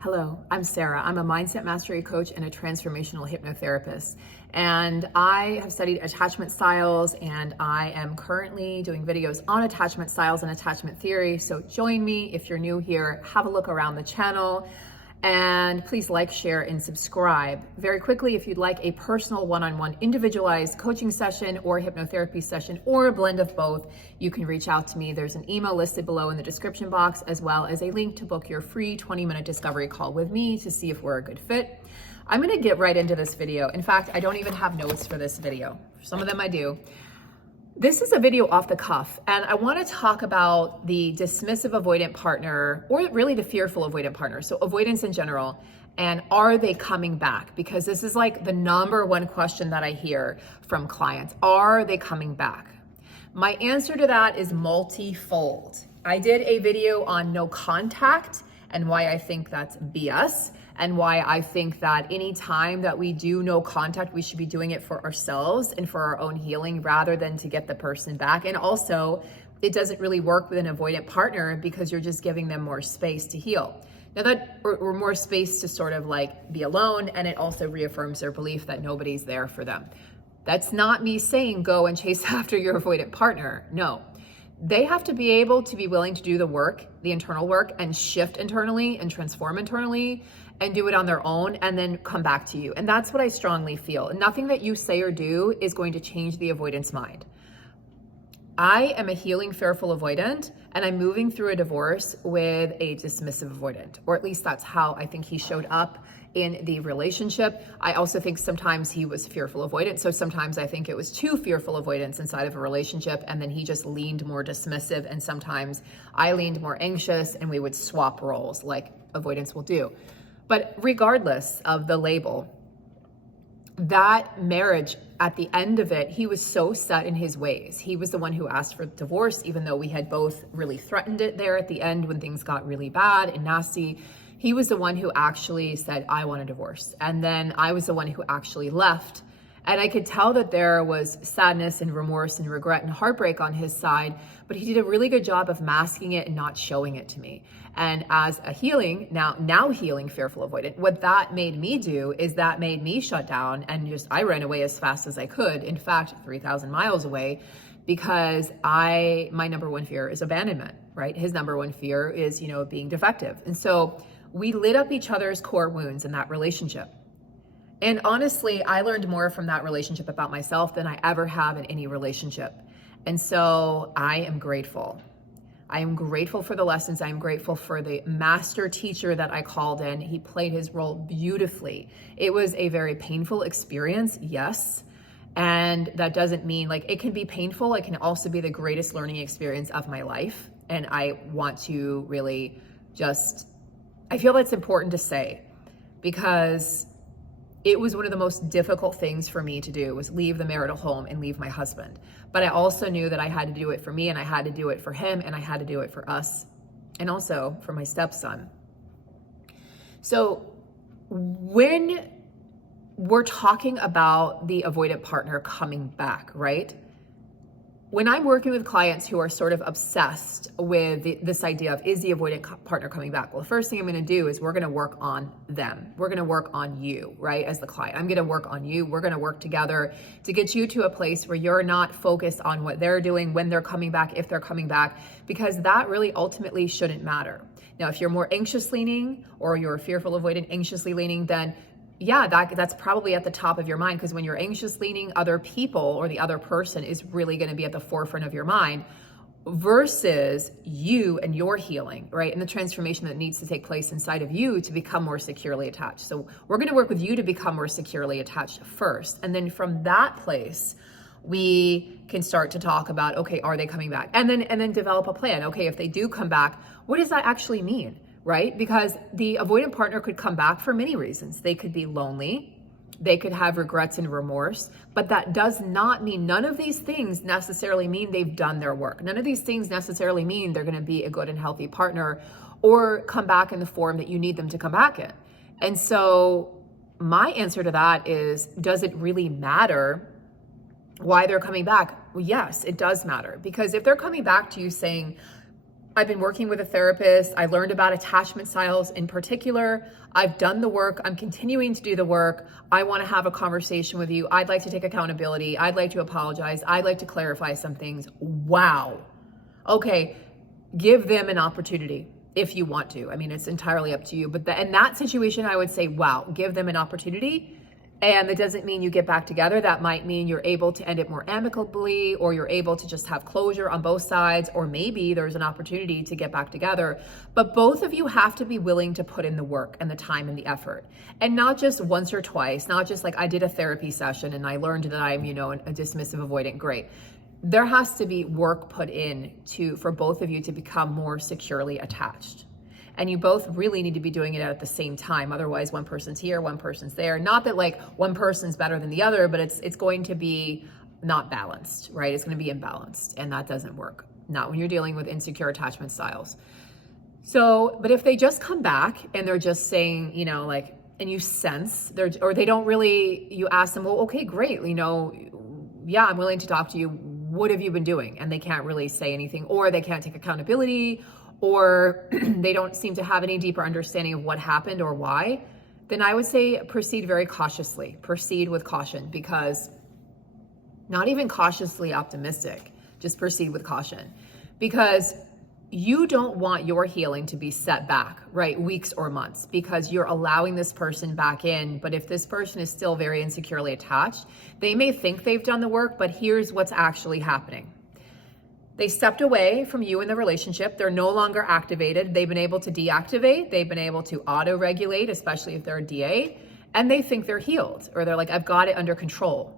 Hello, I'm Sarah. I'm a mindset mastery coach and a transformational hypnotherapist. And I have studied attachment styles, and I am currently doing videos on attachment styles and attachment theory. So join me if you're new here, have a look around the channel, and please like, share, and subscribe. Very quickly, if you'd like a personal one-on-one individualized coaching session or hypnotherapy session or a blend of both, you can reach out to me. There's an email listed below in the description box, as well as a link to book your free 20-minute discovery call with me to see if we're a good fit. I'm gonna get right into this video. In fact, I don't even have notes for this video. For some of them I do. This is a video off the cuff, and I want to talk about the dismissive avoidant partner, or really the fearful avoidant partner. So avoidance in general, and are they coming back? Because this is like the number one question that I hear from clients. Are they coming back? My answer to that is multifold. I did a video on no contact and why I think that's BS, and why I think that any time that we do no contact, we should be doing it for ourselves and for our own healing rather than to get the person back. And also, it doesn't really work with an avoidant partner because you're just giving them more space to heal. Now that, or more space to sort of like be alone, and it also reaffirms their belief that nobody's there for them. That's not me saying go and chase after your avoidant partner. No. They have to be able to be willing to do the work, the internal work, and shift internally and transform internally and do it on their own and then come back to you. And that's what I strongly feel. Nothing that you say or do is going to change the avoidance mind. I am a healing, fearful avoidant, and I'm moving through a divorce with a dismissive avoidant, or at least that's how I think he showed up in the relationship. I also think sometimes he was fearful avoidant. So sometimes I think it was two fearful avoidants inside of a relationship, and then he just leaned more dismissive, and sometimes I leaned more anxious, and we would swap roles like avoidance will do. But regardless of the label, that marriage, at the end of it, he was so set in his ways. He was the one who asked for divorce, even though we had both really threatened it there at the end when things got really bad and nasty. He was the one who actually said, I want a divorce. And then I was the one who actually left. And I could tell that there was sadness and remorse and regret and heartbreak on his side, but he did a really good job of masking it and not showing it to me. And as a now healing fearful avoidant, what that made me do is that made me shut down and I ran away as fast as I could. In fact, 3,000 miles away, because my number one fear is abandonment, right? His number one fear is, being defective. And so we lit up each other's core wounds in that relationship. And honestly, I learned more from that relationship about myself than I ever have in any relationship. And so I am grateful. I am grateful for the lessons. I am grateful for the master teacher that I called in. He played his role beautifully. It was a very painful experience, yes. And that doesn't mean it can be painful. It can also be the greatest learning experience of my life. And I want to really I feel that's important to say, because it was one of the most difficult things for me to do, was leave the marital home and leave my husband. But I also knew that I had to do it for me, and I had to do it for him, and I had to do it for us, and also for my stepson. So when we're talking about the avoidant partner coming back, right? When I'm working with clients who are sort of obsessed with this idea of, is the avoidant partner coming back? Well, the first thing I'm going to do is we're going to work on them. We're going to work on you, right? As the client, I'm going to work on you. We're going to work together to get you to a place where you're not focused on what they're doing, when they're coming back, if they're coming back, because that really ultimately shouldn't matter. Now, if you're more anxious leaning, or you're fearful avoidant anxiously leaning, then yeah, that's probably at the top of your mind, because when you're anxious leaning, other people or the other person is really going to be at the forefront of your mind versus you and your healing, right? And the transformation that needs to take place inside of you to become more securely attached. So we're going to work with you to become more securely attached first. And then from that place, we can start to talk about, okay, are they coming back? And then develop a plan. Okay, if they do come back, what does that actually mean? Right? Because the avoidant partner could come back for many reasons. They could be lonely. They could have regrets and remorse, but that does not mean, none of these things necessarily mean they've done their work. None of these things necessarily mean they're going to be a good and healthy partner or come back in the form that you need them to come back in. And so my answer to that is, does it really matter why they're coming back? Well, yes, it does matter, because if they're coming back to you saying, I've been working with a therapist. I learned about attachment styles in particular. I've done the work. I'm continuing to do the work. I want to have a conversation with you. I'd like to take accountability. I'd like to apologize. I'd like to clarify some things. Wow. Okay. Give them an opportunity if you want to. I mean, it's entirely up to you. But in that situation, I would say, wow, give them an opportunity. And that doesn't mean you get back together. That might mean you're able to end it more amicably, or you're able to just have closure on both sides, or maybe there's an opportunity to get back together. But both of you have to be willing to put in the work and the time and the effort. And not just once or twice, not just like I did a therapy session and I learned that I'm, a dismissive avoidant. Great. There has to be work put in for both of you to become more securely attached. And you both really need to be doing it at the same time. Otherwise, one person's here, one person's there. Not that like one person's better than the other, but it's going to be not balanced, right? It's going to be imbalanced, and that doesn't work. Not when you're dealing with insecure attachment styles. So, but if they just come back and they're just saying, and you sense or they don't really, you ask them, well, okay, great. Yeah, I'm willing to talk to you. What have you been doing? And they can't really say anything, or they can't take accountability, or they don't seem to have any deeper understanding of what happened or why, then I would say proceed very cautiously. Proceed with caution, because not even cautiously optimistic, just proceed with caution, because you don't want your healing to be set back, right? Weeks or months, because you're allowing this person back in. But if this person is still very insecurely attached, they may think they've done the work, but here's what's actually happening. They stepped away from you in the relationship. They're no longer activated. They've been able to deactivate. They've been able to auto-regulate, especially if they're a DA, and they think they're healed, or they're like, I've got it under control.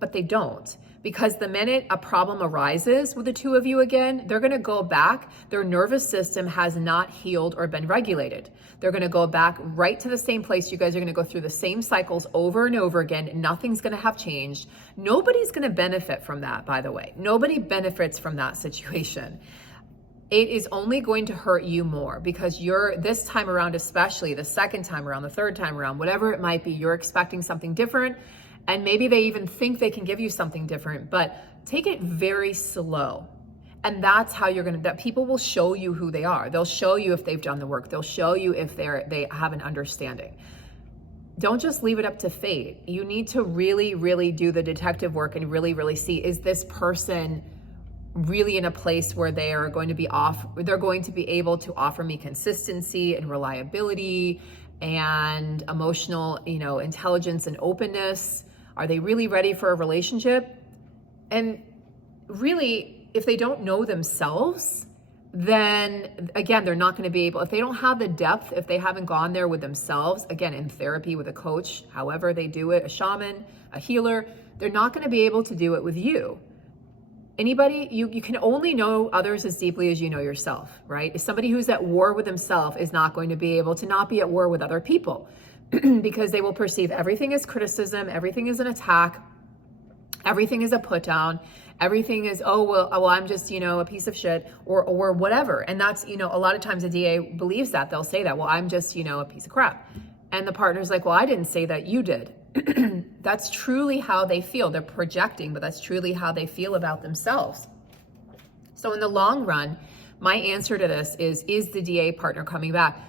But they don't, because the minute a problem arises with the two of you again, they're going to go back. Their nervous system has not healed or been regulated. They're going to go back right to the same place. You guys are going to go through the same cycles over and over again. Nothing's going to have changed. Nobody's going to benefit from that, by the way. Nobody benefits from that situation. It is only going to hurt you more, because you're, this time around, especially the second time around, the third time around, whatever it might be, you're expecting something different. And maybe they even think they can give you something different, but take it very slow. And that's how that people will show you who they are. They'll show you if they've done the work. They'll show you if they have an understanding. Don't just leave it up to fate. You need to really, really do the detective work and really, really see, is this person really in a place where they are going to be they're going to be able to offer me consistency and reliability and emotional, intelligence and openness? Are they really ready for a relationship? And really, if they don't know themselves, then again, they're not going to be able, if they don't have the depth, if they haven't gone there with themselves, again, in therapy with a coach, however they do it, a shaman, a healer, they're not going to be able to do it with you. Anybody, you can only know others as deeply as you know yourself, right? If somebody who's at war with himself is not going to be able to not be at war with other people because they will perceive everything as criticism, everything is an attack, everything is a put down, everything is, well, I'm just, a piece of shit or whatever. And that's, a lot of times a DA believes that. They'll say that, well, I'm just, a piece of crap. And the partner's like, well, I didn't say that, you did. That's truly how they feel. They're projecting, but that's truly how they feel about themselves. So in the long run, my answer to this is the DA partner coming back?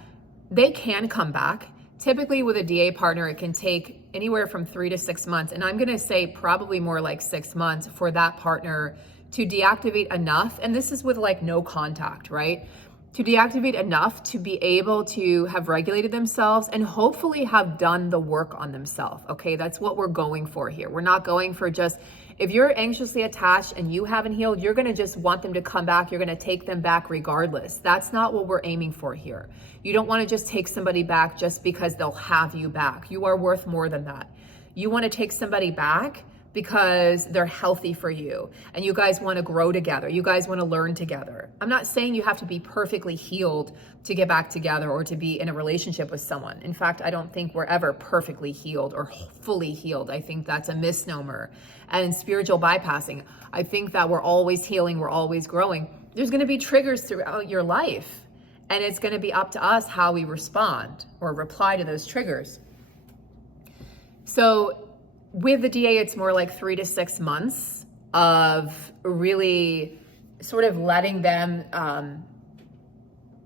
They can come back. Typically with a DA partner, it can take anywhere from 3 to 6 months. And I'm going to say probably more like 6 months for that partner to deactivate enough. And this is with like no contact, right? To deactivate enough to be able to have regulated themselves and hopefully have done the work on themselves. Okay, that's what we're going for here. We're not going for just, if you're anxiously attached and you haven't healed, you're going to just want them to come back. You're going to take them back regardless. That's not what we're aiming for here. You don't want to just take somebody back just because they'll have you back. You are worth more than that. You want to take somebody back because they're healthy for you and you guys want to grow together. You guys want to learn together. I'm not saying you have to be perfectly healed to get back together or to be in a relationship with someone. In fact, I don't think we're ever perfectly healed or fully healed. I think that's a misnomer. And in spiritual bypassing, I think that we're always healing, we're always growing. There's going to be triggers throughout your life, and it's going to be up to us how we respond or reply to those triggers. So with the DA, it's more like 3 to 6 months of really sort of letting them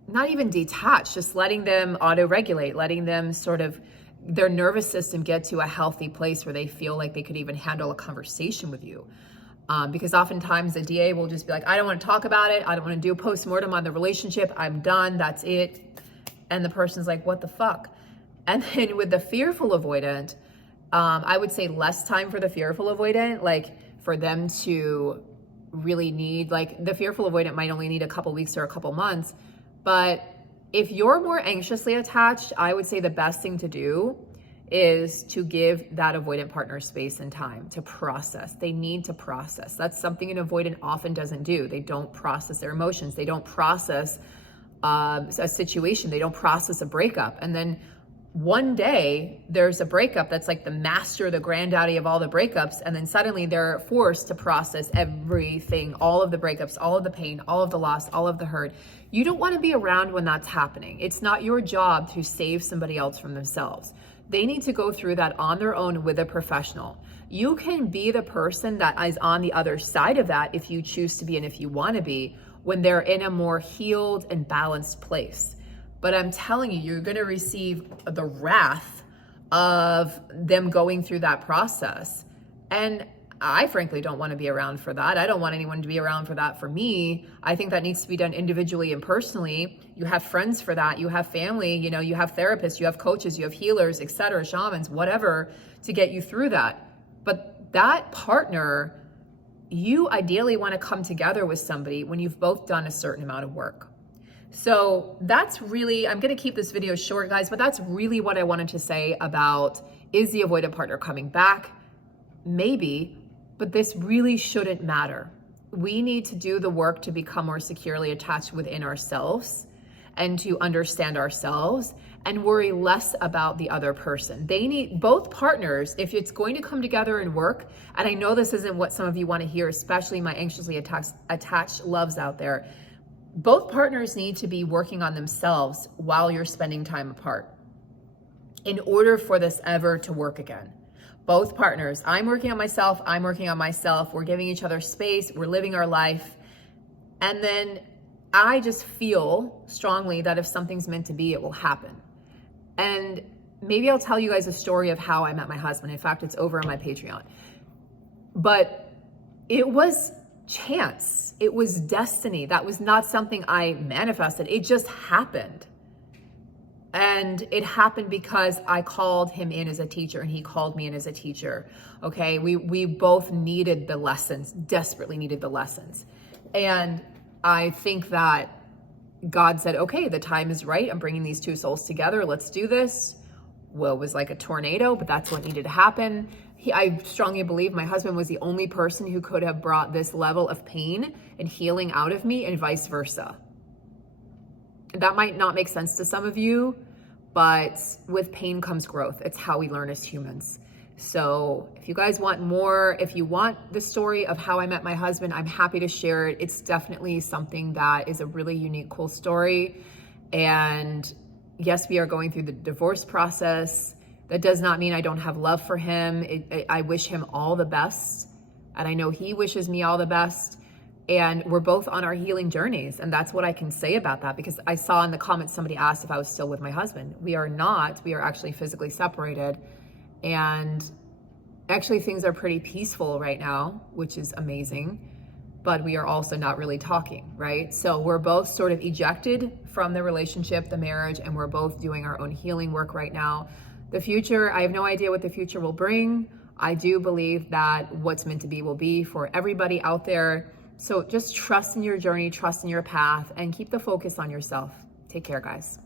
not even detach, just letting them auto-regulate, letting them sort of, their nervous system get to a healthy place where they feel like they could even handle a conversation with you. Because oftentimes the DA will just be like, I don't want to talk about it. I don't want to do a postmortem on the relationship. I'm done. That's it. And the person's like, what the fuck? And then with the fearful avoidant, I would say less time for the fearful avoidant, like for them to really need, like the fearful avoidant might only need a couple weeks or a couple months. But if you're more anxiously attached, I would say the best thing to do is to give that avoidant partner space and time to process. They need to process. That's something an avoidant often doesn't do. They don't process their emotions. They don't process a situation. They don't process a breakup. And then one day there's a breakup that's like the master, the granddaddy of all the breakups. And then suddenly they're forced to process everything, all of the breakups, all of the pain, all of the loss, all of the hurt. You don't want to be around when that's happening. It's not your job to save somebody else from themselves. They need to go through that on their own with a professional. You can be the person that is on the other side of that if you choose to be and if you want to be, when they're in a more healed and balanced place. But I'm telling you, you're going to receive the wrath of them going through that process. And I frankly don't want to be around for that. I don't want anyone to be around for that for me. I think that needs to be done individually and personally. You have friends for that. You have family, you know, you have therapists, you have coaches, you have healers, etc., shamans, whatever, to get you through that. But that partner, you ideally want to come together with somebody when you've both done a certain amount of work. So that's really, I'm going to keep this video short, guys, but that's really what I wanted to say about, is the avoidant partner coming back? Maybe, but this really shouldn't matter. We need to do the work to become more securely attached within ourselves and to understand ourselves and worry less about the other person. They need, both partners, if it's going to come together and work, and I know this isn't what some of you want to hear, especially my anxiously attached loves out there, both partners need to be working on themselves while you're spending time apart in order for this ever to work again. Both partners, I'm working on myself, I'm working on myself, we're giving each other space, we're living our life. And then I just feel strongly that if something's meant to be, it will happen. And maybe I'll tell you guys a story of how I met my husband. In fact, it's over on my Patreon. But it was chance. It was destiny. That was not something I manifested. It just happened. And it happened because I called him in as a teacher and he called me in as a teacher. Okay. We both needed the lessons, desperately needed the lessons. And I think that God said, okay, the time is right. I'm bringing these two souls together. Let's do this. Well, it was like a tornado, but that's what needed to happen. I strongly believe my husband was the only person who could have brought this level of pain and healing out of me, and vice versa. That might not make sense to some of you, but with pain comes growth. It's how we learn as humans. So if you guys want more, if you want the story of how I met my husband, I'm happy to share it. It's definitely something that is a really unique, cool story. And yes, we are going through the divorce process. That does not mean I don't have love for him. I wish him all the best. And I know he wishes me all the best. And we're both on our healing journeys. And that's what I can say about that, because I saw in the comments somebody asked if I was still with my husband. We are not. We are actually physically separated. And actually things are pretty peaceful right now, which is amazing. But we are also not really talking, right? So we're both sort of ejected from the relationship, the marriage, and we're both doing our own healing work right now. The future, I have no idea what the future will bring. I do believe that what's meant to be will be for everybody out there. So just trust in your journey, trust in your path, and keep the focus on yourself. Take care, guys.